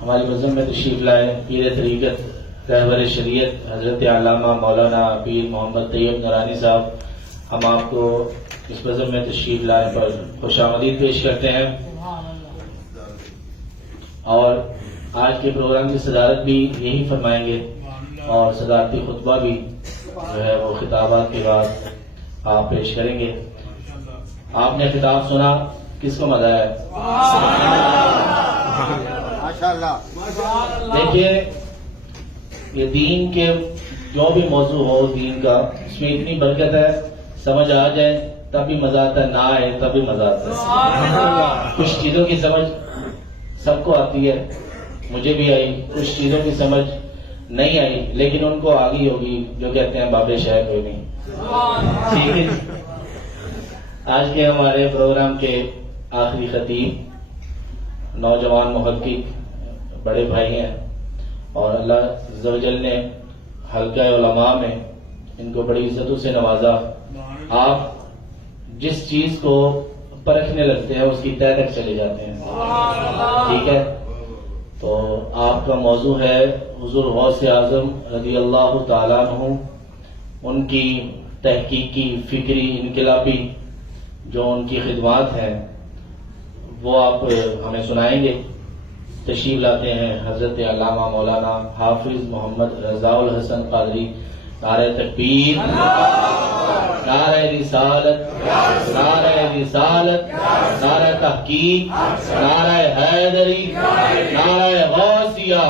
ہماری مذہب میں تشریف لائے پیر طریقت رہبر شریعت حضرت علامہ مولانا پیر محمد طیب نورانی صاحب، ہم آپ کو اس مذہب میں تشریف لانے پر خوش آمدید پیش کرتے ہیں، اور آج کے پروگرام کی صدارت بھی یہی فرمائیں گے، اور صدارتی خطبہ بھی جو ہے وہ خطابات کے بعد آپ پیش کریں گے۔ آپ نے خطاب سنا، کس کو مزہ ہے؟ دیکھیے، یہ دین کے جو بھی موضوع ہو دین کا، اس میں اتنی برکت ہے، سمجھ آ جائے تب بھی مزہ آتا ہے، نہ آئے تب بھی مزہ آتا ہے۔ کچھ چیزوں کی سمجھ سب کو آتی ہے، مجھے بھی آئی، کچھ چیزوں کی سمجھ نہیں آئی، لیکن ان کو آگئی ہوگی جو کہتے ہیں بابے شاید کوئی نہیں۔ ٹھیک ہے، آج کے ہمارے پروگرام کے آخری خطیب نوجوان محقق بڑے بھائی ہیں، اور اللہ عز و جل نے حلقہ علماء میں ان کو بڑی عزتوں سے نوازا۔ آپ جس چیز کو پرکھنے لگتے ہیں اس کی تہہ تک چلے جاتے ہیں، ٹھیک ہے؟ تو آپ کا موضوع ہے حضور غوث اعظم رضی اللہ تعالیٰ عنہ، ان کی تحقیقی، فکری، انقلابی جو ان کی خدمات ہیں وہ آپ ہمیں سنائیں گے۔ تشریف لاتے ہیں حضرت علامہ مولانا حافظ محمد رضا الحسن قادری۔ نعرہ تکبیر، نعرہ رسالت، نعرہ رسالت، نعرہ تحقیق، نعرہ حیدری، نعرہ غوثیہ۔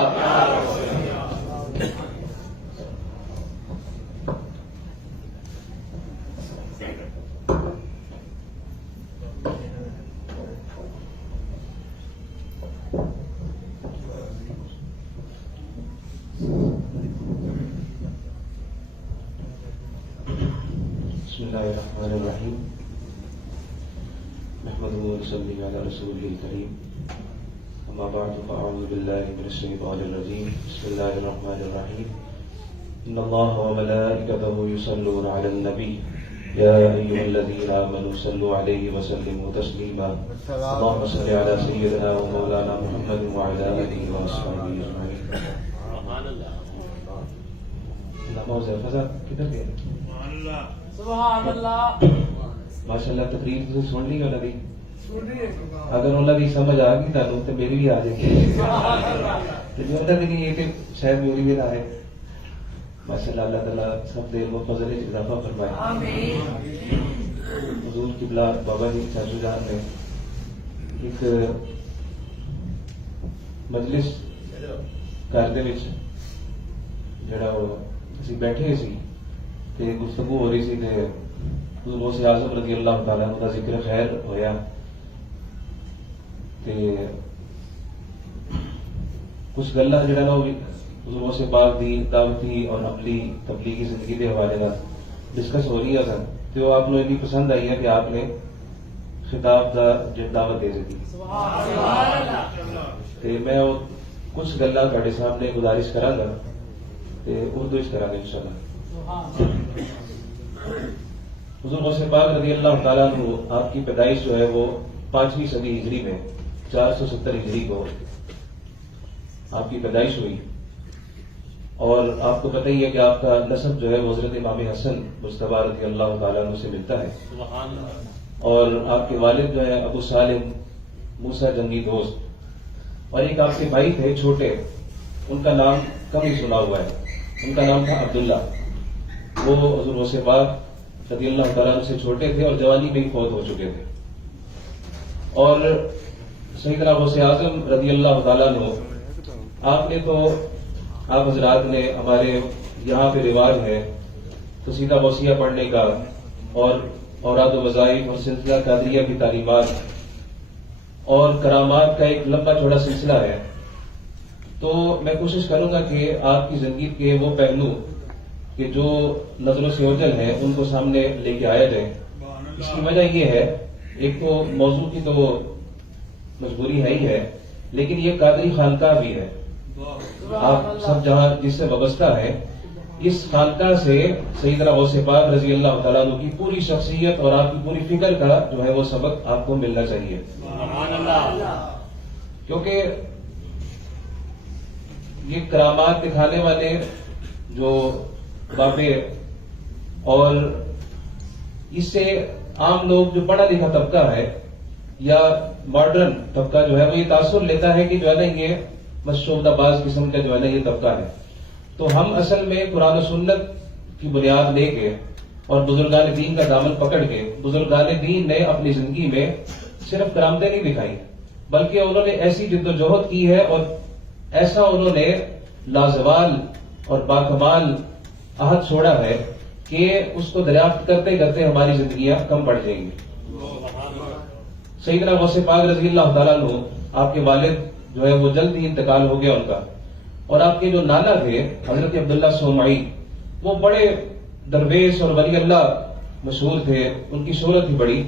بسم اللہ الرحمن الرحیم، نحمدہ و نصلی علی رسولہ الکریم، اما بعد فاعوذ باللہ من الشیطان الرجیم، بسم اللہ الرحمن الرحیم، ان اللہ و ملائکتہ یصلون علی النبی یا ایھا الذین آمنوا صلوا علیہ وسلموا تسلیما، اللہم صل علی سیدنا و مولانا محمد وعلی آلہ واصحابہ اجمعین۔ علامہ حذیفہ کدھر گئے؟ سبحان اللہ، ماشاء اللہ، تقریر تو سن لی انہوں نے، اگر انہوں نے سمجھ آ گئی تو تو میری بھی آ جائے گی، جو انہوں نے نہیں ہے کہ شاید میری بھی نہ آئے۔ ماشاء اللہ، اللہ تعالیٰ سب دیر و فضل اضافہ فرمائے۔ حضور قبلہ بابا جی چاچو جان نے ایک مجلس گھر دے وچ جڑا اسی بیٹھے سی تے گفتگو ہو رہی سی تے حضور غوث اعظم رضی اللہ تعالیٰ عنہ دا ذکر خیر ہویا تے کچھ گلاں جڑا نا حضور غوث پاک دی دعوتی اور عملی تبلیغی زندگی کے حوالے نال ڈسکس ہو رہی ہے تے وہ آپ کو اتنی پسند آئی ہے کہ آپ نے خطاب دا دعوت دے دی تے میں کچھ گلاں تہاڈے سامنے گزارش کراں گا تے اردو وچ کراں گا انشاءاللہ۔ حضور غوث پاک رضی اللہ تعالیٰ عنہ، آپ کی پیدائش جو ہے وہ 5ویں صدی ہجری میں 470 ہجری کو آپ کی پیدائش ہوئی، اور آپ کو پتہ ہی ہے کہ آپ کا نسب جو ہے وہ حضرت امام حسن مجتبیٰ رضی اللہ تعالیٰ عنہ سے ملتا ہے، اور آپ کے والد جو ہے ابو سالم موسیٰ جنگی دوست، اور ایک آپ کے بھائی تھے چھوٹے، ان کا نام کم ہی سنا ہوا ہے، ان کا نام تھا عبداللہ۔ وہ حضور غوث پاک رضی اللہ تعالیٰ عنہ سے چھوٹے تھے اور جوانی میں ہی فوت ہو چکے تھے، اور سیدنا غوث اعظم رضی اللہ تعالیٰ عنہ، آپ نے تو آپ حضرات نے ہمارے یہاں پہ رواج ہے قصیدہ غوثیہ پڑھنے کا، اور اوراد و وظائف اور سلسلہ قادریہ کی تعلیمات اور کرامات کا ایک لمبا چوڑا سلسلہ ہے، تو میں کوشش کروں گا کہ آپ کی زندگی کے وہ پہلو کہ جو نظر و سے اوجل ہیں ان کو سامنے لے کے آیا جائے۔ اس کی وجہ یہ ہے، ایک تو موضوع کی تو مجبوری ہے ہی ہے، لیکن یہ قادری خانقاہ بھی ہے، آپ سب جہاں جس سے وابستہ ہیں، اس خانقاہ سے سیدنا غوث پاک رضی اللہ تعالیٰ عنہ کی پوری شخصیت اور آپ کی پوری فکر کا جو ہے وہ سبق آپ کو ملنا چاہیے. کیونکہ یہ کرامات دکھانے والے جو باتیں اور اس سے عام لوگ جو پڑھا لکھا طبقہ ہے یا ماڈرن طبقہ جو ہے وہ یہ تاثر لیتا ہے کہ جو ہے نا یہ مشعوذہ باز قسم کا جو ہے نا یہ طبقہ ہے. تو ہم اصل میں قرآن و سنت کی بنیاد لے کے اور بزرگان دین کا دامن پکڑ کے بزرگان دین نے اپنی زندگی میں صرف کرامتیں نہیں دکھائی بلکہ انہوں نے ایسی جدوجہد کی ہے اور ایسا انہوں نے لازوال اور باکمال عہد چھوڑا ہے کہ اس کو دریافت کرتے کرتے ہماری زندگیاں کم پڑ جائیں گی. سیدنا غوث پاک رضی اللہ تعالیٰ عنہ آپ کے والد جو ہے وہ جلد ہی انتقال ہو گیا ان کا، اور آپ کے جو نانا تھے حضرت عبداللہ سومعی وہ بڑے درویش اور ولی اللہ مشہور تھے، ان کی شہرت تھی بڑی.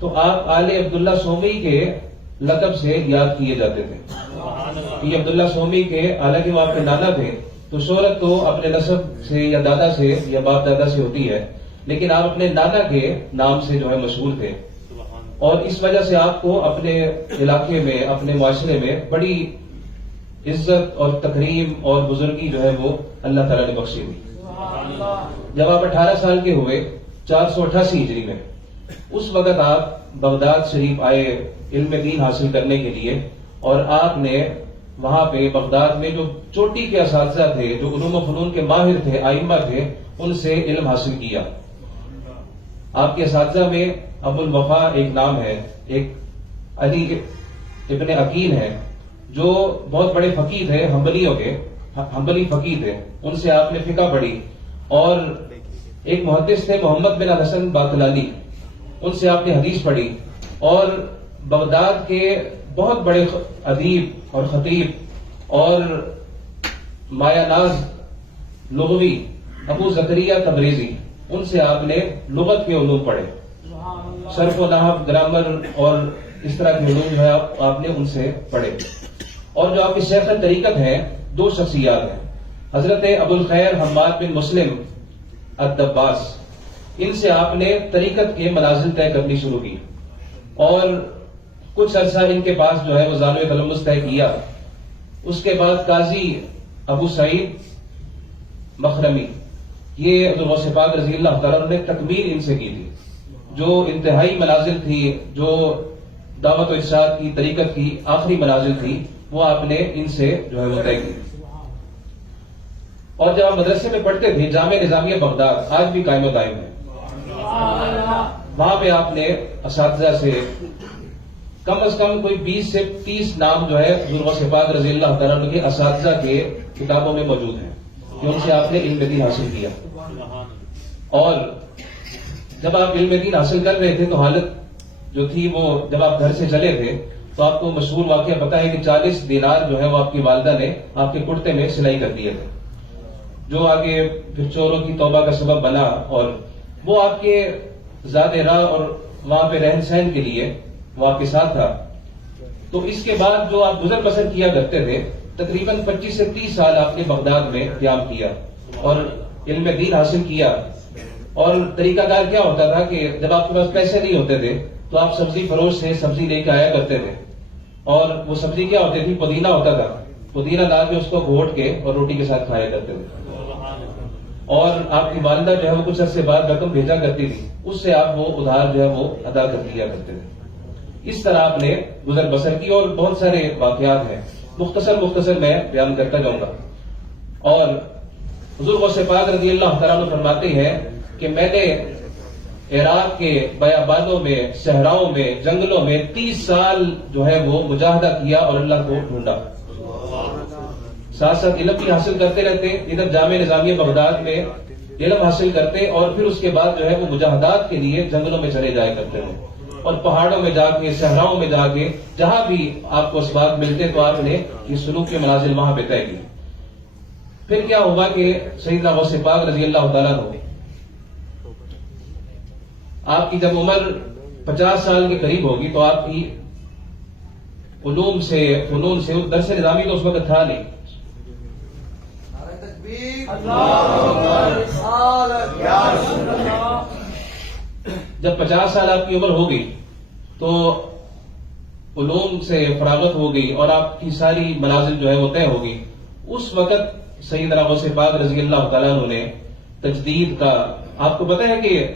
تو آپ آل عبداللہ سومعی کے لقب سے یاد کیے جاتے تھے. یہ عبداللہ سومعی کے حالانکہ وہ آپ کے نانا تھے تو شہرت تو اپنے نسب سے یا دادا سے یا باپ دادا سے ہوتی ہے، لیکن آپ اپنے نانا کے نام سے جو ہے مشہور تھے، اور اس وجہ سے آپ کو اپنے علاقے میں اپنے معاشرے میں بڑی عزت اور تکریم اور بزرگی جو ہے وہ اللہ تعالیٰ نے بخشی ہوئی. جب آپ 18 سال کے ہوئے 488 ہجری میں، اس وقت آپ بغداد شریف آئے علم دین حاصل کرنے کے لیے، اور آپ نے وہاں پہ بغداد میں جو چوٹی کے اساتذہ تھے، جو علوم و فنون کے ماہر تھے، آئمہ تھے، ان سے علم حاصل کیا. آپ کے اساتذہ میں ابو الوفا ایک نام ہے، ایک علی ابن عقیل ہے جو بہت بڑے فقیہ تھے، حنبلی فقیہ تھے، ان سے آپ نے فقہ پڑھی. اور ایک محدث تھے محمد بن الحسن باقلانی، ان سے آپ نے حدیث پڑھی. اور بغداد کے بہت بڑے ادیب اور خطیب اور مایہ ناز لغوی ابو زکریا تبریزی، ان سے آپ نے لغت کے علوم پڑھے، صرف و نحو، گرامر اور اس طرح کے علوم جو ہے آپ نے ان سے پڑھے. اور جو آپ کے شیخ طریقت ہیں، دو شخصیات ہیں، حضرت ابو الخیر حماد بن مسلم الدباس، ان سے آپ نے طریقت کے منازل طے کرنی شروع کی، اور کچھ عرصہ ان کے پاس جو ہے وہ زانو تلمس طے کیا. اس کے بعد قاضی ابو سعید مخرمی، یہ حضرت غوث پاک رضی اللہ تعالیٰ نے تکمیل ان سے کی تھی، جو انتہائی منازل تھی، جو دعوت و ارشاد کی طریقت کی آخری منازل تھی، وہ آپ نے ان سے جو ہے وہ طے کی. اور جب آپ مدرسے میں پڑھتے تھے، جامع نظامیہ بغداد آج بھی قائم و دائم ہے، وہاں پہ آپ نے اساتذہ سے کم از کم کوئی 20 سے 30 نام جو ہے حضور غوث پاک رضی اللہ تعالیٰ عنہ کے اساتذہ کے کتابوں میں موجود ہیں کہ ان سے آپ نے علم دین حاصل کیا. اور جب آپ علم دین حاصل کر رہے تھے تو حالت جو تھی وہ، جب آپ گھر سے چلے تھے تو آپ کو مشہور واقعہ پتا ہے کہ 40 دینار جو ہے وہ آپ کی والدہ نے آپ کے کرتے میں سلائی کر دیے تھے، جو آگے پھر چوروں کی توبہ کا سبب بنا، اور وہ آپ کے ذات راہ اور وہاں پہ رہن سہن کے لیے وہ آپ کے ساتھ تھا. تو اس کے بعد جو آپ گزر بسر کیا کرتے تھے، تقریباً 25 سے 30 سال آپ نے بغداد میں قیام کیا اور علم دین حاصل کیا. اور طریقہ کار کیا ہوتا تھا کہ جب آپ کے پاس پیسے نہیں ہوتے تھے تو آپ سبزی فروش سے سبزی لے کے آیا کرتے تھے، اور وہ سبزی کیا ہوتی تھی، پودینہ ہوتا تھا، پودینہ لا کے اس کو گھونٹ کے اور روٹی کے ساتھ کھایا کرتے تھے. اور آپ کی والدہ جو ہے وہ کچھ عرصے بعد رقم بھیجا کرتی تھی، اس سے آپ وہ ادھار جو ہے وہ ادا کر دیا کرتے تھے. اس طرح آپ نے گزر بسر کی، اور بہت سارے واقعات ہیں، مختصر میں بیان کرتا جاؤں گا. اور حضور غوث پاک رضی اللہ تعالیٰ عنہ فرماتے ہیں کہ میں نے عراق کے بیابانوں میں، صحراؤں میں، جنگلوں میں 30 سال جو ہے وہ مجاہدہ کیا اور اللہ کو ڈھونڈا. ساتھ ساتھ علم بھی حاصل کرتے رہتے، ادھر جامع نظامیہ بغداد میں علم حاصل کرتے، اور پھر اس کے بعد جو ہے وہ مجاہدات کے لیے جنگلوں میں چلے جایا کرتے ہیں، اور پہاڑوں میں جا کے، صحراؤں میں جا کے، جہاں بھی آپ کو اسباق ملتے تو آپ نے یہ سلوک کے منازل وہاں پہ طے کی. پھر کیا ہوا کہ سیدنا غوث پاک رضی اللہ تعالیٰ عنہ، آپ کی جب عمر 50 سال کے قریب ہوگی تو آپ کی علوم سے، فنون سے، درس نظامی تو اس وقت تھا نہیں، تکبیر اللہ اکبر رسالت یا رسول اللہ. جب 50 سال آپ کی عمر ہو گئی تو علوم سے فراغت ہو گئی اور آپ کی ساری منازل جو ہے وہ طے ہو گئی. اس وقت سیدنا غوث پاک رضی اللہ تعالیٰ عنہ نے تجدید کا، آپ کو پتہ ہے کہ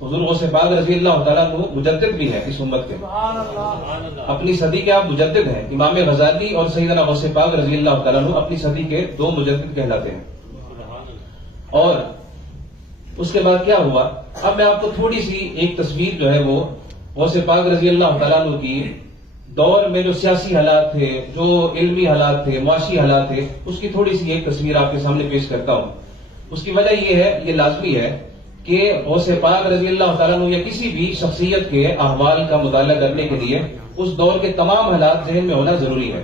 حضور غوث پاک رضی اللہ تعالیٰ عنہ مجدد بھی ہے اس امت کے، سبحان اللہ. اپنی صدی کے آپ مجدد ہیں. امام غزالی اور سیدنا غوث پاک رضی اللہ تعالیٰ عنہ اپنی صدی کے 2 مجدد کہلاتے ہیں. اور اس کے بعد کیا ہوا، اب میں آپ کو تھوڑی سی ایک تصویر جو ہے وہ غوث پاک رضی اللہ تعالیٰ عنہ کی دور میں جو سیاسی حالات تھے، جو علمی حالات تھے، معاشی حالات تھے، اس کی تھوڑی سی ایک تصویر آپ کے سامنے پیش کرتا ہوں. اس کی وجہ یہ ہے، یہ لازمی ہے کہ غوث پاک رضی اللہ تعالیٰ عنہ یا کسی بھی شخصیت کے احوال کا مطالعہ کرنے کے لیے اس دور کے تمام حالات ذہن میں ہونا ضروری ہے.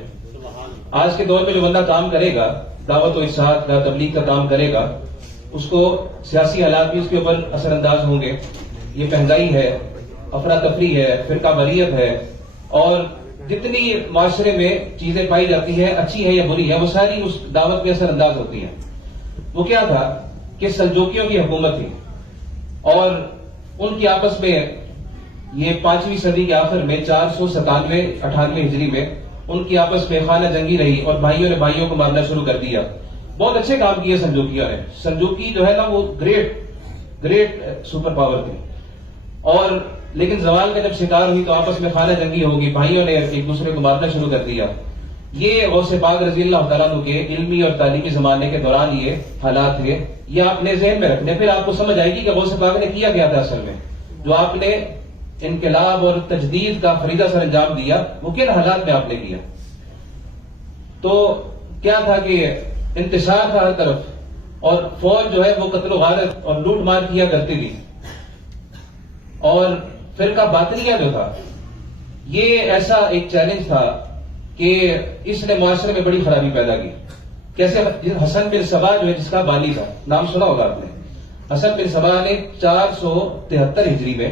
آج کے دور میں جو بندہ کام کرے گا، دعوت و ارشاد کا، تبلیغ کا کام کرے گا، اس کو سیاسی حالات بھی اس کے اوپر اثر انداز ہوں گے. یہ مہنگائی ہے، افراتفری ہے، فرقہ واریت ہے، اور جتنی معاشرے میں چیزیں پائی جاتی ہیں، اچھی ہے یا بری ہے، وہ ساری اس دعوت میں اثر انداز ہوتی ہیں. وہ کیا تھا کہ سلجوکیوں کی حکومت تھی اور ان کی آپس میں یہ 5ویں صدی کے آخر میں 497-98 ہجری میں ان کی آپس میں خانہ جنگی رہی اور بھائیوں نے بھائیوں کو مارنا شروع کر دیا. بہت اچھے کام کیے سلجوکیوں نے. سلجوکی جو ہے نا وہ گریٹ سپر پاور تھے، اور لیکن زوال کا جب شکار ہوئی تو آپس میں خانہ جنگی ہوگی، بھائیوں نے ایک دوسرے کو مارنا شروع کر دیا. یہ غوث پاک رضی اللہ تعالیٰ عنہ کے علمی اور تعلیمی زمانے کے دوران یہ حالات تھے. یہ آپ نے ذہن میں رکھنے، پھر آپ کو سمجھ آئے گی کہ غوث پاک نے کیا تھا اصل میں. جو آپ نے انقلاب اور تجدید کا فریدہ سر انجام دیا، وہ کن حالات میں آپ نے کیا. تو کیا تھا کہ انتشار تھا ہر طرف، اور فوج جو ہے وہ قتل و غارت اور لوٹ مار کیا کرتی تھی. اور فرقہ باطنیہ جو تھا، یہ ایسا ایک چیلنج تھا کہ اس نے معاشرے میں بڑی خرابی پیدا کی. کیسے؟ حسن بن سبا جو ہے، جس کا بانی تھا، نام سنا ہوگا آپ نے. حسن بن سبا نے 473 ہجری میں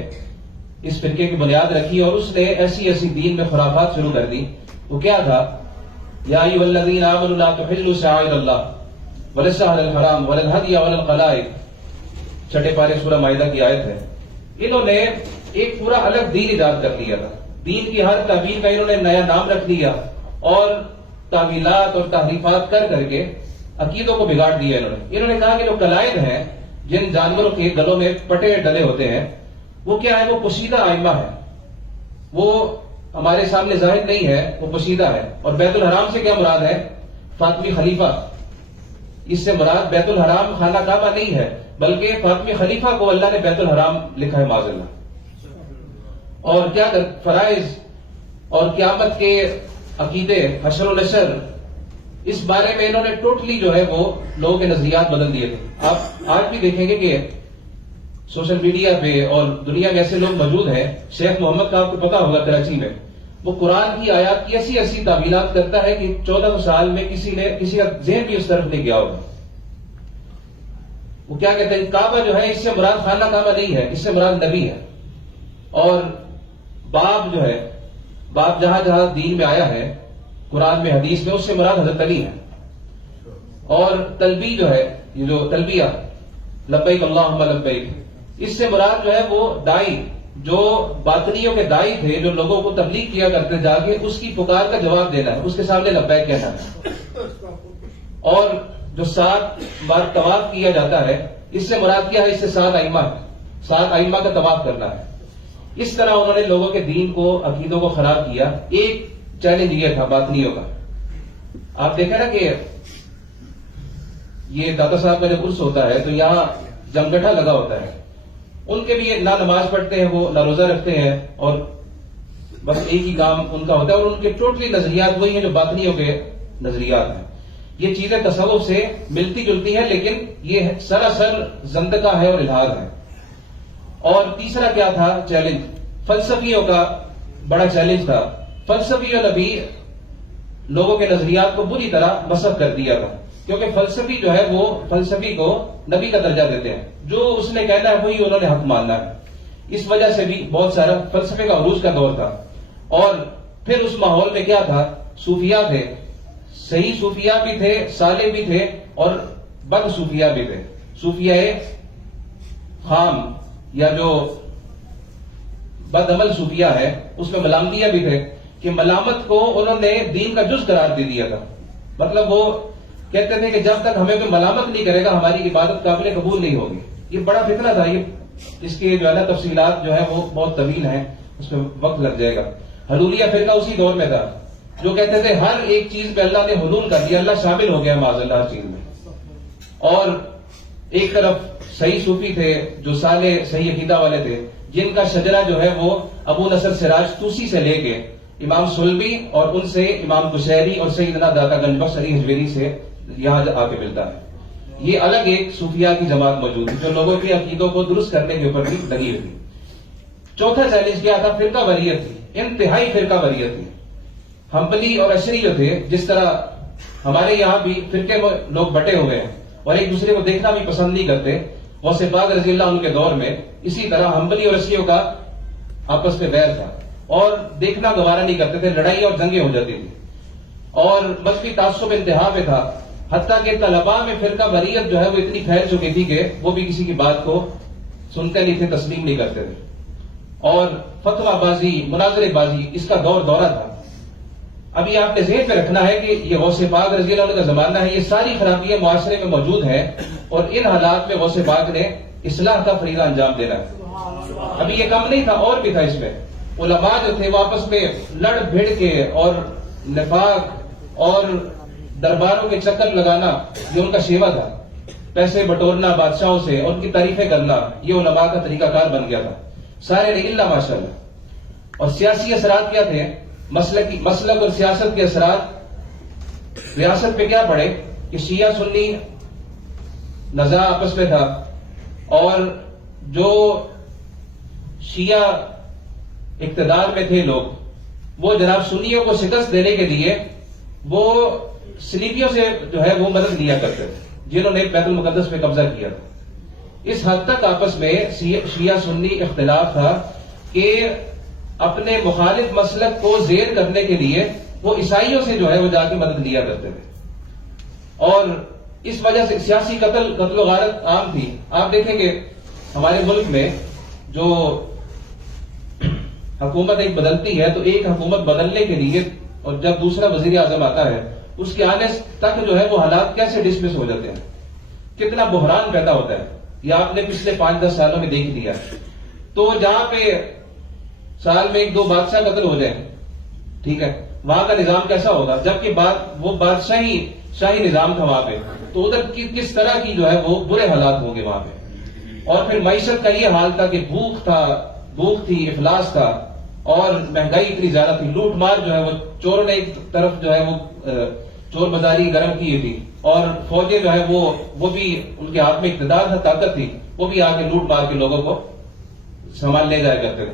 اس فرقے کی بنیاد رکھی اور اس نے ایسی دین میں خرافات شروع کر دی. وہ کیا تھا؟ یا ایھا الذین آمنوا لا تحلوا شعائر اللہ ولا الشہر الحرام ولا الہدی ولا القلائد، چھٹے پارے سورہ مائدہ کی آیت ہے. انہوں نے ایک پورا الگ دین ایجاد کر لیا تھا. دین کی ہر تعبیر کا انہوں نے نیا نام رکھ دیا اور تعویلات اور تحریفات کر کے عقیدوں کو بگاڑ دیا. انہوں نے کہا کہ جو قلائد ہیں، جن جانوروں کے گلوں میں پٹے ڈلے ہوتے ہیں، وہ کیا ہے؟ وہ پوشیدہ آئمہ ہے، وہ ہمارے سامنے ظاہر نہیں ہے، وہ پوشیدہ ہے. اور بیت الحرام سے کیا مراد ہے؟ فاطمی خلیفہ. اس سے مراد بیت الحرام خانہ کعبہ نہیں ہے، بلکہ فاطمی خلیفہ کو اللہ نے بیت الحرام لکھا ہے معاذ اللہ. اور کیا فرائض اور قیامت کے عقیدے، حشر و نشر، اس بارے میں انہوں نے ٹوٹلی جو ہے وہ لوگوں کے نظریات بدل دیے تھے. آپ آج بھی دیکھیں گے کہ سوشل میڈیا پہ اور دنیا میں ایسے لوگ موجود ہیں. شیخ محمد کا آپ کو پتا ہوگا کراچی میں، وہ قرآن کی آیات کی ایسی تعویلات کرتا ہے کہ 1400 سال میں کسی کا ذہن بھی اس طرف نہیں گیا ہوگا. وہ کیا کہتے ہیں؟ کعبہ جو ہے، اس سے مراد خانہ کعبہ نہیں ہے، اس سے مراد نبی ہے. اور باب جو ہے، باب جہاں جہاں دین میں آیا ہے، قرآن میں، حدیث میں، اس سے مراد حضرت علی ہے. اور تلبی جو ہے، یہ جو تلبیہ لبیک اللہم لبیک، اس سے مراد جو ہے وہ دائی، جو باطنیوں کے دائی تھے، جو لوگوں کو تبلیغ کیا کرتے جا کے، اس کی پکار کا جواب دینا ہے، اس کے سامنے لبیک کہنا ہے. اور جو 7 بار طواف کیا جاتا ہے، اس سے مراد کیا ہے؟ اس سے 7 ائمہ ہے، 7 ائمہ کا طواف کرنا ہے. اس طرح انہوں نے لوگوں کے دین کو، عقیدوں کو خراب کیا. ایک چیلنج یہ تھا باطنیوں کا. آپ دیکھیں نا کہ یہ داتا صاحب کا جب عرس ہوتا ہے تو یہاں جمگٹھا لگا ہوتا ہے. ان کے بھی نہ نماز پڑھتے ہیں، وہ نہ روزہ رکھتے ہیں، اور بس ایک ہی کام ان کا ہوتا ہے. اور ان کے ٹوٹلی نظریات وہی ہیں جو باطنیوں کے نظریات ہیں. یہ چیزیں تصوف سے ملتی جلتی ہیں، لیکن یہ سراسر زندقہ ہے اور الحاد ہے. اور تیسرا کیا تھا چیلنج؟ فلسفیوں کا بڑا چیلنج تھا. فلسفیوں نے بھی لوگوں کے نظریات کو بری طرح مسخ کر دیا تھا، کیونکہ فلسفی جو ہے وہ فلسفی کو نبی کا درجہ دیتے ہیں. جو اس نے کہنا ہے وہی انہوں نے حق ماننا ہے. اس وجہ سے بھی بہت سارا فلسفے کا عروج کا دور تھا. اور پھر اس ماحول میں کیا تھا؟ صوفیاء تھے، صحیح صوفیاء بھی تھے، صالح بھی تھے، اور بد صوفیہ بھی تھے. صوفیہ خام یا جو بد عمل صوفیہ ہے اس میں ملامتیاں بھی تھے کہ ملامت کو انہوں نے دین کا جز قرار دے دیا تھا. مطلب وہ کہتے تھے کہ جب تک ہمیں کوئی ملامت نہیں کرے گا ہماری عبادت قابل قبول نہیں ہوگی. یہ بڑا فتنہ تھا. یہ اس کی جو ہے نا تفصیلات جو ہے وہ بہت طویل ہیں, اس میں وقت لگ جائے گا. حلولیہ فرقہ اسی دور میں تھا جو کہتے تھے ہر ایک چیز پہ اللہ نے حلول کر دیا, اللہ شامل ہو گیا معاذ اللہ ہر چیز میں. اور ایک طرف صحیح صوفی تھے جو صالح صحیح عقیدہ والے تھے, جن کا شجرہ جو ہے وہ ابو نصر سراج توسی سے لے کے امام سلبی اور ان سے امام قشیری اور سیدنا داتا گنج بخش علی حجویری سے یہاں آ کے ملتا ہے. یہ الگ ایک صوفیہ کی جماعت موجود ہے جو لوگوں کے عقیدوں کو درست کرنے کے اوپر بھی لگی ہوئی. چوتھا چیلنج کیا تھا؟ فرقہ واریت تھی, انتہائی فرقہ واریت تھی. حنبلی اور اشعری جو تھے, جس طرح ہمارے یہاں بھی فرقے میں لوگ بٹے ہوئے ہیں اور ایک دوسرے کو دیکھنا بھی پسند نہیں کرتے, غوث پاک رضی اللہ عنہ کے دور میں اسی طرح حنبلی اور اشعریوں کا آپس میں ویر تھا اور دیکھنا گوارا نہیں کرتے تھے, لڑائی اور جنگیں ہو جاتی تھی اور مذہبی تعصب انتہا پہ تھا. حتیٰ کہ طلباء میں فرقہ واریت جو ہے وہ اتنی پھیل چکی تھی کہ وہ بھی کسی کی بات کو سنتے نہیں تھے, تسلیم نہیں کرتے تھے. اور فتویٰ بازی, مناظرے بازی, اس کا دورہ تھا. ابھی آپ نے ذہن میں رکھنا ہے کہ یہ غوث پاک رضی اللہ عنہ کا زمانہ ہے, یہ ساری خرابیاں معاشرے میں موجود ہیں اور ان حالات میں غوث پاک نے اصلاح کا فریضہ انجام دینا ہے. ابھی یہ کم نہیں تھا, اور بھی تھا اس میں. علماء جو تھے وہ آپس میں لڑ بھیڑ کے اور نفاق اور درباروں کے چکر لگانا یہ ان کا شیوا تھا. پیسے بٹورنا بادشاہوں سے اور ان کی تعریفیں کرنا یہ علماء کا طریقہ کار بن گیا تھا. سارے نہیں الا ماشاءاللہ. اور سیاسی اثرات کیا تھے؟ مسلک اور سیاست کے اثرات ریاست پہ کیا پڑے کہ شیعہ سنی نزاع آپس میں تھا اور جو شیعہ اقتدار میں تھے لوگ وہ جناب سنیوں کو شکست دینے کے لیے وہ صلیبیوں سے جو ہے وہ مدد لیا کرتے تھے جنہوں نے بیت المقدس پہ قبضہ کیا تھا. اس حد تک آپس میں شیعہ سنی اختلاف تھا کہ اپنے مخالف مسلک کو زیر کرنے کے لیے وہ عیسائیوں سے جو ہے وہ جا کے مدد لیا کرتے تھے. اور اس وجہ سے سیاسی قتل و غارت عام تھی. آپ دیکھیں کہ ہمارے ملک میں جو حکومت ایک بدلتی ہے تو ایک حکومت بدلنے کے لیے اور جب دوسرا وزیر اعظم آتا ہے اس کے آنے تک جو ہے وہ حالات کیسے ڈسمس ہو جاتے ہیں, کتنا بحران پیدا ہوتا ہے. یہ آپ نے پچھلے 5-10 سالوں میں دیکھ لیا. تو جہاں پہ سال میں 1-2 بادشاہ قتل ہو جائیں, ٹھیک ہے, وہاں کا نظام کیسا ہوگا؟ جبکہ وہ شاہی نظام تھا وہاں پہ, تو ادھر کس طرح کی جو ہے وہ برے حالات ہوں گے وہاں پہ. اور پھر معیشت کا یہ حال تھا کہ بھوک تھی, افلاس تھا اور مہنگائی اتنی زیادہ تھی. لوٹ مار جو ہے وہ چوروں نے ایک طرف جو ہے وہ چور بازاری گرم کی تھی اور فوجیں جو ہے وہ بھی ان کے ہاتھ میں اقتدار تھا, طاقت تھی, وہ بھی آ کے لوٹ مار کے لوگوں کو سامان لے جایا کرتے تھے.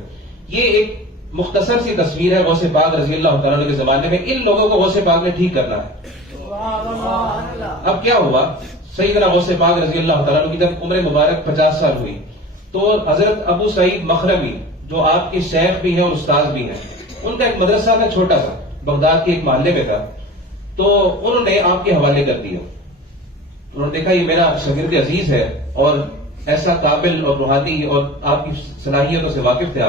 یہ ایک مختصر سی تصویر ہے غوث پاک رضی اللہ تعالیٰ عنہ کے زمانے میں. ان لوگوں کو غوث پاک نے ٹھیک کرنا ہے. اب کیا ہوا؟ سیدنا غوث پاک رضی اللہ تعالیٰ عنہ کی جب عمر مبارک 50 سال ہوئی تو حضرت ابو سعید مخرمی جو آپ کے شیخ بھی ہیں اور استاد بھی ہیں, ان کا ایک مدرسہ تھا, چھوٹا سا, بغداد کے ایک محلے میں تھا. تو انہوں نے آپ کے حوالے کر دیا. انہوں نے دیکھا یہ میرا شاگرد عزیز ہے اور ایسا قابل اور روحانی اور آپ کی صلاحیتوں سے واقف تھے,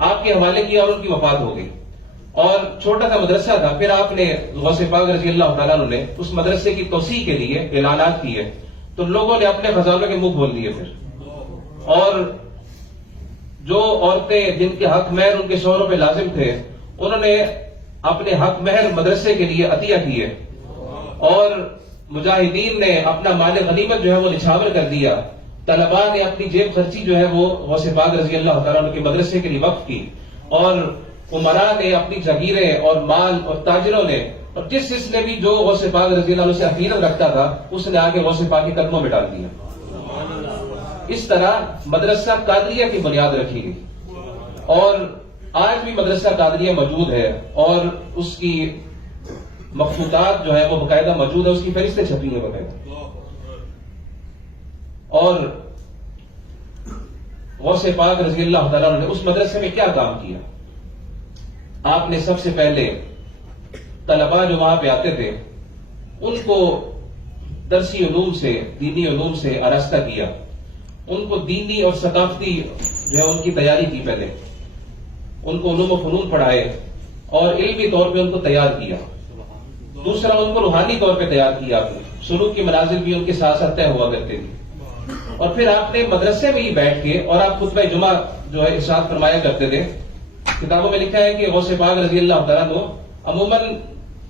آپ کے حوالے کیا اور ان کی وفات ہو گئی. اور چھوٹا سا مدرسہ تھا. پھر آپ نے غوث پاک رضی اللہ تعالیٰ عنہ نے اس مدرسے کی توسیع کے لیے اعلانات کیے تو لوگوں نے اپنے خزانوں کے منہ کھول دیے پھر. اور جو عورتیں جن کے حق مہر ان کے شوہروں پہ لازم تھے انہوں نے اپنے حق مہر مدرسے کے لیے عطیہ کیے اور مجاہدین نے اپنا مال غنیمت جو ہے وہ نچھاور کر دیا. طلباء نے اپنی جیب خرچی جو ہے وہ غوث پاک رضی اللہ تعالیٰ عنہ کے مدرسے کے لیے وقف کی اور عمراء نے اپنی جگیریں اور مال اور تاجروں نے اور جس نے بھی جو غوث پاک رضی اللہ عنہ سے عقیدت رکھتا تھا اس نے آگے غوث پاک کے قدموں میں ڈال دیا. اس طرح مدرسہ قادریہ کی بنیاد رکھی گئی اور آج بھی مدرسہ قادریہ موجود ہے اور اس کی مخطوطات جو ہے وہ باقاعدہ موجود ہے, اس کی فہرستیں چھپی ہیں باقاعدہ. اور غوث پاک رضی اللہ تعالیٰ عنہ نے اس مدرسے میں کیا کام کیا؟ آپ نے سب سے پہلے طلباء جو وہاں پہ آتے تھے ان کو درسی علوم سے، دینی علوم سے آراستہ کیا، ان کو دینی اور ثقافتی جو ہے ان کی تیاری کی، پہلے ان کو علوم و فنون پڑھائے اور علمی طور پہ ان کو تیار کیا. دوسرا ان کو روحانی طور پہ تیار کیا آپ نے، سلوک کی منازل بھی ان کے ساتھ ساتھ طے ہوا کرتے تھے. اور پھر آپ نے مدرسے میں ہی بیٹھ کے، اور آپ خطبہ جمعہ جو ہے ارشاد فرمایا کرتے تھے. کتابوں میں لکھا ہے کہ غوث پاک رضی اللہ تعالیٰ عنہ عموماً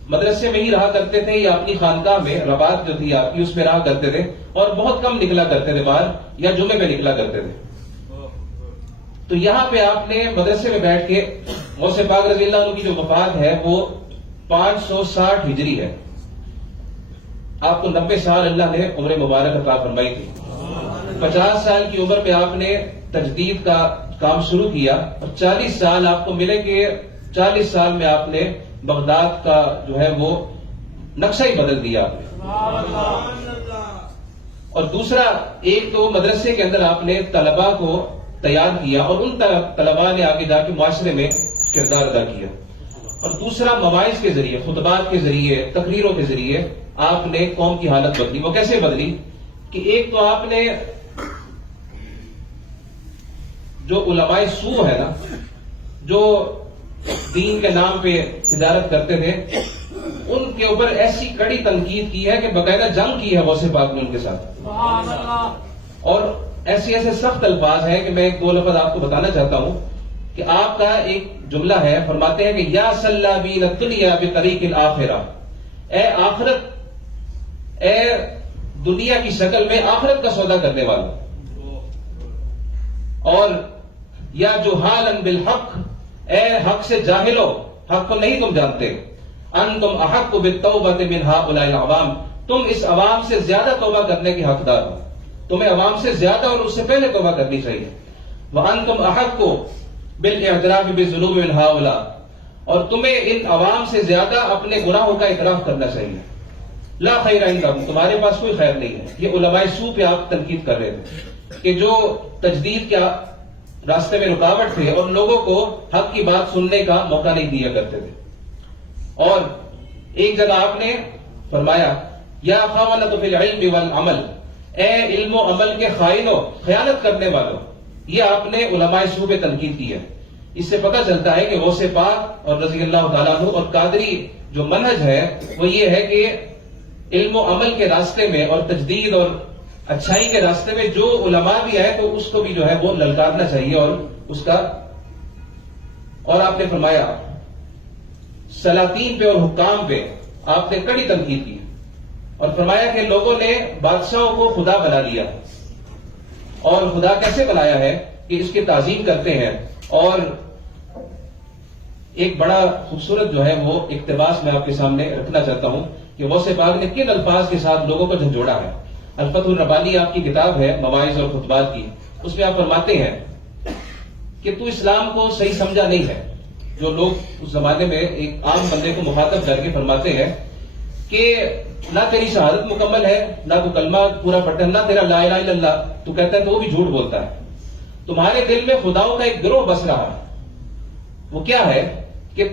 مدرسے میں ہی رہا کرتے تھے یا اپنی خانقاہ میں، رباط جو تھی آپ کی اس میں رہا کرتے تھے، اور بہت کم نکلا کرتے تھے باہر، یا جمعے میں نکلا کرتے تھے. تو یہاں پہ آپ نے مدرسے میں بیٹھ کے، غوث پاک رضی اللہ عنہ کی جو وفات ہے وہ 560 ہجری ہے. آپ کو 90 سال اللہ نے عمر مبارک عطا فرمائی تھی. 50 سال کی عمر میں آپ نے تجدید کا کام شروع کیا، اور 40 سال آپ کو ملے کہ 40 سال میں آپ نے بغداد کا جو ہے وہ نقشہ ہی بدل دیا. اور دوسرا، ایک تو مدرسے کے اندر آپ نے طلباء کو تیار کیا، اور ان طلباء نے آگے جا کے معاشرے میں کردار ادا کیا. اور دوسرا، مواعظ کے ذریعے، خطبات کے ذریعے، تقریروں کے ذریعے آپ نے قوم کی حالت بدلی. وہ کیسے بدلی کہ ایک تو آپ نے جو علماء سو ہے نا، جو دین کے نام پہ تجارت کرتے تھے، ان کے اوپر ایسی کڑی تنقید کی ہے کہ باقاعدہ جنگ کی ہے غوث پاک نے ان کے ساتھ. اور ایسے ایسے سخت الفاظ ہیں کہ میں ایک دو لفظ آپ کو بتانا چاہتا ہوں کہ آپ کا ایک جملہ ہے، فرماتے ہیں کہ یا سلابین الدنیا بطریق الآخرہ، اے آخرت، اے دنیا کی شکل میں آخرت کا سودا کرنے والا. اور یا جہالا بالحق، اے حق سے جاہل ہو، حق کو نہیں تم جانتے. انتم احق بالتوبۃ من ہؤلاء العوام، تم اس عوام سے زیادہ توبہ کرنے کے حقدار ہو، تمہیں عوام سے زیادہ اور اس سے پہلے توبہ کرنی چاہیے. وانتم احق بالاعتراف بالذنوب من ہؤلاء، اور تمہیں ان عوام سے زیادہ اپنے گناہوں کا اعتراف کرنا چاہیے. لا خیر عندکم، تمہارے پاس کوئی خیر نہیں ہے. یہ علماء سو پہ آپ تنقید کر رہے تھے کہ جو تجدید کے راستے میں رکاوٹ تھے اور لوگوں کو حق کی بات سننے کا موقع نہیں دیا کرتے تھے. اور ایک جگہ آپ نے فرمایا یا خونۃ فی العلم والعمل، اے علم و عمل کے خائنوں، خیانت کرنے والوں. یہ آپ نے علماء سو پہ تنقید کی ہے. اس سے پتہ چلتا ہے کہ غوث پاک اور رضی اللہ تعالیٰ عنہ اور قادری جو منہج ہے وہ یہ ہے کہ علم و عمل کے راستے میں اور تجدید اور اچھائی کے راستے میں جو علماء بھی آئے تو اس کو بھی جو ہے وہ للکارنا چاہیے اور اس کا. اور آپ نے فرمایا سلاطین پہ اور حکام پہ آپ نے کڑی تنقید کی اور فرمایا کہ لوگوں نے بادشاہوں کو خدا بنا لیا. اور خدا کیسے بنایا ہے کہ اس کی تعظیم کرتے ہیں. اور ایک بڑا خوبصورت جو ہے وہ اقتباس میں آپ کے سامنے رکھنا چاہتا ہوں کہ غوث پاک نے کن الفاظ کے ساتھ لوگوں کو جھنجھوڑا ہے. الفتح الربانی آپ کی کتاب ہے مواعظ اور خطبات کی، اس میں آپ فرماتے ہیں کہ تو اسلام کو صحیح سمجھا نہیں ہے. جو لوگ اس زمانے میں ایک عام بندے کو مخاطب کر کے فرماتے ہیں کہ نہ تیری شہادت مکمل ہے، نہ تو کلمہ پورا پڑھتا ہے، نہ تیرا لا الہ الا اللہ تو کہتا ہے تو وہ بھی جھوٹ بولتا ہے. تمہارے دل میں خداؤں کا ایک گروہ بس رہا ہے. وہ کیا ہے کہ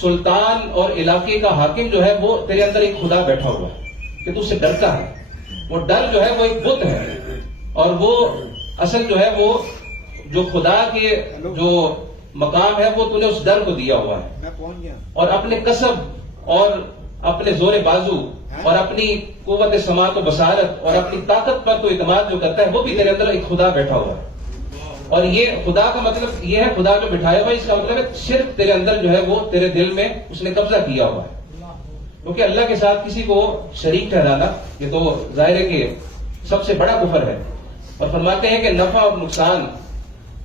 سلطان اور علاقے کا حاکم جو ہے وہ تیرے اندر ایک خدا بیٹھا ہوا ہے کہ تو اس سے ڈرتا ہے. وہ ڈر جو ہے وہ ایک بت ہے، اور وہ اصل جو ہے وہ جو خدا کے جو مقام ہے وہ تو نے اس ڈر کو دیا ہوا ہے. اور اپنے کسب اور اپنے زور بازو اور اپنی قوت سماعت و بصارت اور اپنی طاقت پر تو اعتماد جو کرتا ہے وہ بھی تیرے اندر ایک خدا بیٹھا ہوا ہے. اور یہ خدا کا مطلب یہ ہے خدا جو بٹھایا ہوا ہے، اس کا مطلب ہے شرک تیرے اندر جو ہے وہ تیرے دل میں اس نے قبضہ کیا ہوا ہے. کیونکہ اللہ کے ساتھ کسی کو شریک ٹھہرانا یہ تو ظاہر ہے کہ سب سے بڑا کفر ہے. اور فرماتے ہیں کہ نفع اور نقصان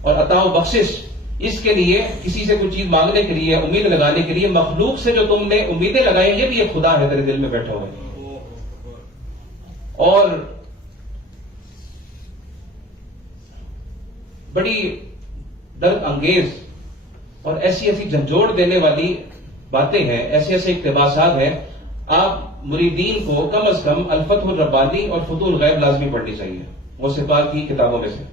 اور عطا و بخشش اس کے لیے کسی سے کوئی چیز مانگنے کے لیے، امید لگانے کے لیے، مخلوق سے جو تم نے امیدیں لگائی یہ بھی ایک خدا ہے تیرے دل میں بیٹھا ہوا ہے. اور بڑی درد انگیز اور ایسی ایسی جھنجھوڑ دینے والی باتیں ہیں، ایسے ایسے اقتباسات ہیں. آپ مریدین کو کم از کم الفتح الربانی اور فتوح الغیب لازمی پڑھنی چاہیے غوث پاک کی کتابوں میں سے.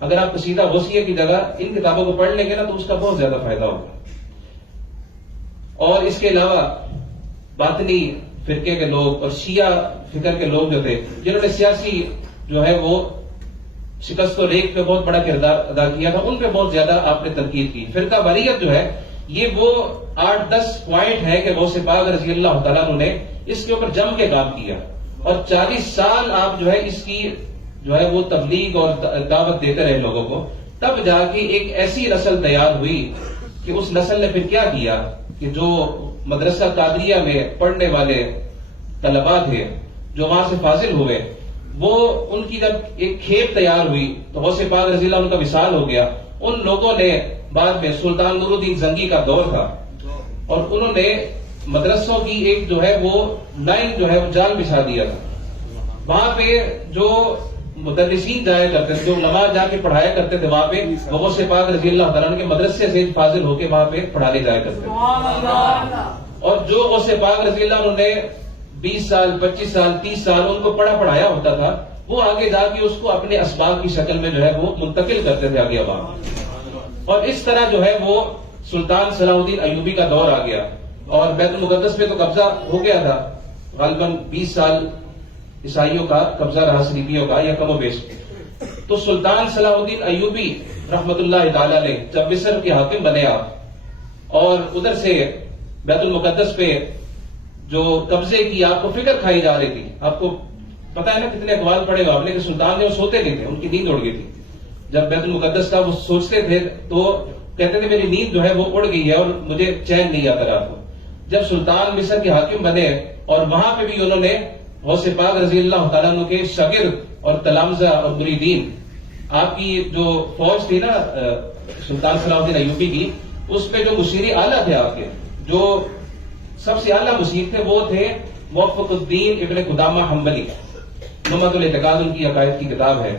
اگر آپ قصیدہ غوثیہ کی جگہ ان کتابوں کو پڑھ لیں گے نا تو اس کا بہت زیادہ فائدہ ہوگا. اور اس کے علاوہ باطنی فرقے کے لوگ اور شیعہ فکر کے لوگ جو تھے، جنہوں نے سیاسی جو ہے وہ شکست و ریگ پہ بہت بڑا کردار ادا کیا تھا، ان پہ بہت زیادہ آپ نے تنقید کی. فرقہ واریت جو ہے یہ وہ 8-10 پوائنٹ ہے کہ غوث پاک رضی اللہ تعالیٰ عنہ نے اس کے اوپر جم کے کام کیا، اور 40 سال آپ جو ہے اس کی جو ہے وہ تبلیغ اور دعوت دیتے رہے لوگوں کو. تب جا کے ایک ایسی نسل تیار ہوئی کہ اس نسل نے پھر کیا کیا کہ جو مدرسہ قادریہ میں پڑھنے والے طلباء تھے جو وہاں سے فاضل ہوئے، وہ ان کی جب ایک کھیپ تیار ہوئی تو غوث پاک رضی اللہ عنہ کا وصال ہو گیا. ان لوگوں نے بعد میں سلطان نور الدین زنگی کا دور تھا، اور انہوں نے مدرسوں کی ایک جو ہے وہ لائن جو ہے وہ جال بچھا دیا تھا. وہاں پہ جو مدرسین جایا کرتے تھے، جو علماء جا کے پڑھایا کرتے تھے، وہاں پہ غوث پاک رضی اللہ تعالیٰ عنہ کے مدرسے سے فاضل ہو کے وہاں پہ پڑھانے جایا کرتے تھے. اور جو غوث پاک رضی اللہ عنہ نے 20 سال 25 سال 30 سال ان کو پڑھایا ہوتا تھا، وہ آگے جا کے اس کو اپنے اسباق کی شکل میں جو ہے وہ منتقل کرتے تھے آگے عوام. اور اس طرح جو ہے وہ سلطان صلاح الدین ایوبی کا دور آ گیا، اور بیت المقدس پہ تو قبضہ ہو گیا تھا. غالباً 20 سال عیسائیوں کا قبضہ رہا، صلیبیوں کا، یا کم و بیش. تو سلطان صلاح الدین ایوبی رحمت اللہ تعالی علیہ جب مصر کے حاکم بنے آپ، اور ادھر سے بیت المقدس پہ جو قبضے کی آپ کو فکر کھائی جا رہی تھی. آپ کو پتا ہے نا کتنے اقوال پڑے گا آپ نے کہ سلطان نے وہ سوتے نہیں تھے، ان کی نیند اڑ گئی تھی. جب بیت المقدس کا وہ سوچتے تھے تو کہتے تھے میری نیند جو ہے وہ اڑ گئی ہے اور مجھے چین نہیں آتا رات کو. جب سلطان مصر کے حاکم بنے اور وہاں پہ بھی انہوں نے غوث پاک رضی اللہ تعالیٰ عنہ کے شاگرد اور تلامذہ اور مریدین، آپ کی جو فوج تھی نا سلطان صلاح الدین ایوبی کی، اس پہ جو مشیری اعلیٰ تھے آپ کے، جو سب سے اعلیٰ مشیر تھے، وہ تھے موفق الدین ابن قدامہ حنبلی. نمت الاعتقاد ان کی عقائد کی کتاب ہے.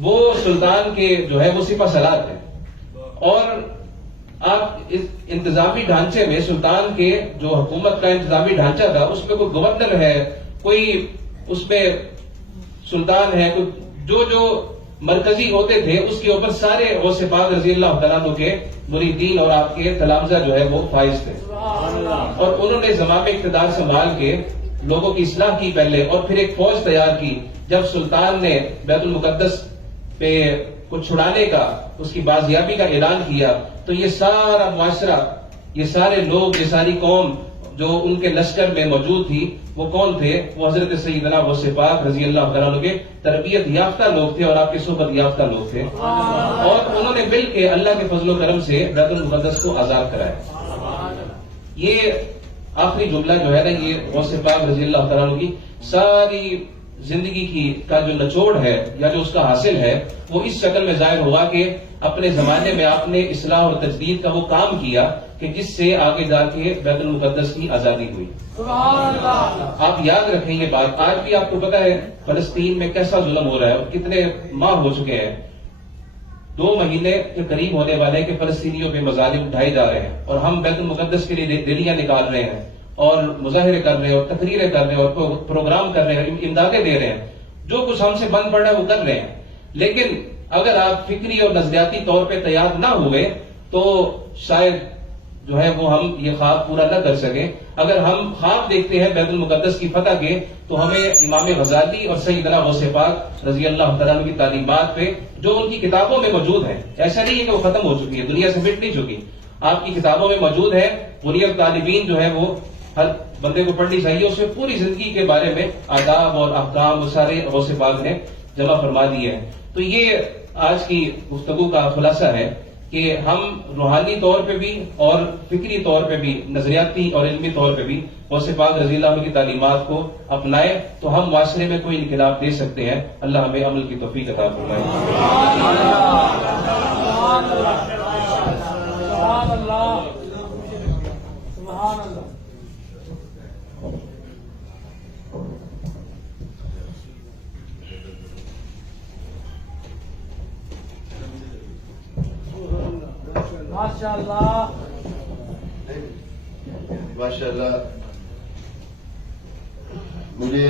وہ سلطان کے جو ہے وہ سپہ سالار تھے. اور آپ اس انتظامی ڈھانچے میں سلطان کے جو حکومت کا انتظامی ڈھانچہ تھا، اس میں کوئی گورنر ہے، کوئی اس میں سلطان ہے، کوئی جو مرکزی ہوتے تھے اس کے اوپر سارے غوث پاک رضی اللہ تعالیٰ عنہ کے مریدین اور آپ کے تلامذہ جو ہے وہ فائز تھے. اور انہوں نے زمام اقتدار سنبھال کے لوگوں کی اصلاح کی پہلے، اور پھر ایک فوج تیار کی. جب سلطان نے بیت المقدس پہ کو چھڑانے کا، اس کی بازیابی کا اعلان کیا، تو یہ سارا معاشرہ، یہ سارے لوگ، یہ ساری قوم جو ان کے لشکر میں موجود تھی، وہ کون تھے؟ وہ حضرت سیدنا غوث پاک رضی اللہ تعالیٰ عنہ کے تربیت یافتہ لوگ تھے اور آپ کے صحبت یافتہ لوگ تھے. اور انہوں نے مل کے اللہ کے فضل و کرم سے بیت المقدس کو آزاد کرایا. یہ آخری جملہ جو ہے نا، یہ غوث پاک رضی اللہ تعالیٰ عنہ کی ساری زندگی کی کا جو نچوڑ ہے یا جو اس کا حاصل ہے، وہ اس شکل میں ظاہر ہوا کہ اپنے زمانے میں آپ نے اصلاح اور تجدید کا وہ کام کیا کہ جس سے آگے جا کے بیت المقدس کی آزادی ہوئی. آپ یاد رکھیں یہ بات. آج بھی آپ کو پتا ہے فلسطین میں کیسا ظلم ہو رہا ہے اور کتنے ماہ ہو چکے ہیں. 2 مہینے کے قریب ہونے والے کہ فلسطینیوں پہ مظالم اٹھائے جا رہے ہیں، اور ہم بیت المقدس کے لیے ریلیاں نکال رہے ہیں اور مظاہرے کر رہے ہیں اور تقریریں کر رہے ہیں اور پروگرام کر رہے ہیں، امدادیں دے رہے ہیں. جو کچھ ہم سے بند پڑ رہا ہے وہ کر رہے ہیں. لیکن اگر آپ فکری اور نظریاتی طور پہ تیار نہ ہوئے تو شاید جو ہے وہ ہم یہ خواب پورا نہ کر سکیں. اگر ہم خواب دیکھتے ہیں بیت المقدس کی فتح کے، تو ہمیں امام غزالی اور سیدنا غوث پاک رضی اللہ تعالیٰ عنہ کی تعلیمات پہ جو ان کی کتابوں میں موجود ہیں، ایسا نہیں ہے کہ وہ ختم ہو چکی ہے، دنیا سے مٹ نہیں چکی، آپ کی کتابوں میں موجود ہے. بنیاد طالبین جو ہے وہ ہر بندے کو پڑھنی چاہیے. اس میں پوری زندگی کے بارے میں آداب اور احکام وہ سارے غوث پاک نے جمع فرما دیے ہیں. تو یہ آج کی گفتگو کا خلاصہ ہے کہ ہم روحانی طور پہ بھی اور فکری طور پہ بھی، نظریاتی اور علمی طور پہ بھی غوث پاک رضی اللہ عنہ کی تعلیمات کو اپنائیں تو ہم معاشرے میں کوئی انقلاب دے سکتے ہیں. اللہ ہمیں عمل کی توفیق عطا فرمائے. ماشاءاللہ ماشاءاللہ. مجھے